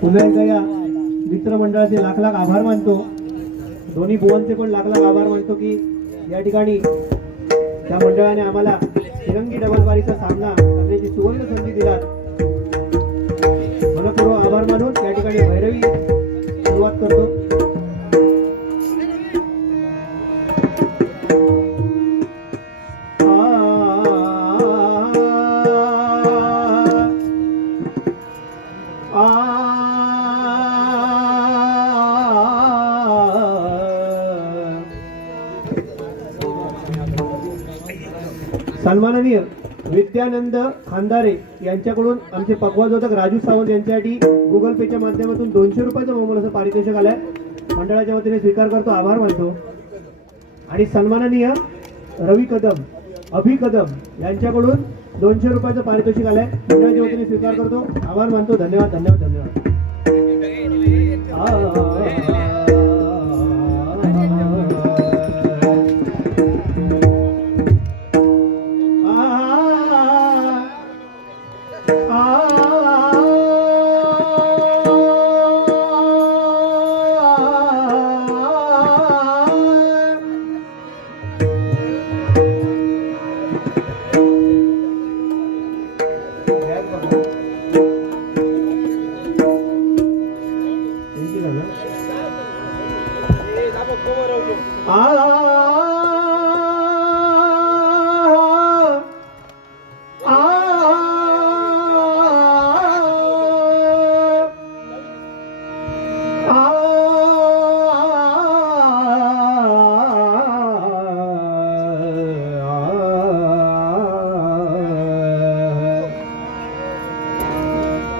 पुन्हा एकदा या मित्रमंडळाचे लाख लाख आभार मानतो. दोन्ही बुवांचे पण लाख लाख आभार मानतो की या ठिकाणी त्या मंडळाने आम्हाला तिरंगी डबलबारीचा सामना करण्याची सुवर्ण संधी दिलात. मनपूर्वक आभार मानून या ठिकाणी भैरवी सुरुवात करतो. सन्माननीय विद्यानंद खांदारे यांच्याकडून आमचे पक्वाजोदक राजू सावंत यांच्यासाठी गुगल पेच्या माध्यमातून 200 रुपयाचं मोबाईल असं पारितोषिक आलंय. मंडळाच्या वतीने स्वीकार करतो, आभार मानतो. आणि सन्माननीय रवी कदम अभि कदम यांच्याकडून 200 रुपयाचं पारितोषिक आलंय. मंडळाच्या वतीने स्वीकार करतो, आभार मानतो. धन्यवाद धन्यवाद धन्यवाद.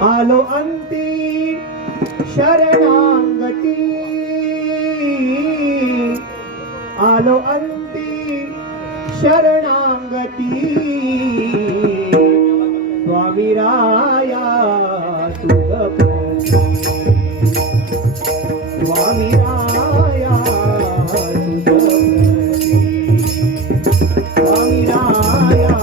आलो अंती शरणांगती, आलो अंती शरणांगती, स्वामी राया तुझ स्वामी राया तुझ स्वामी राया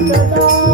सदा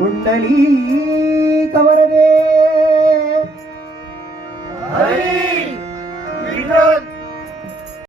कुंडली कवरदे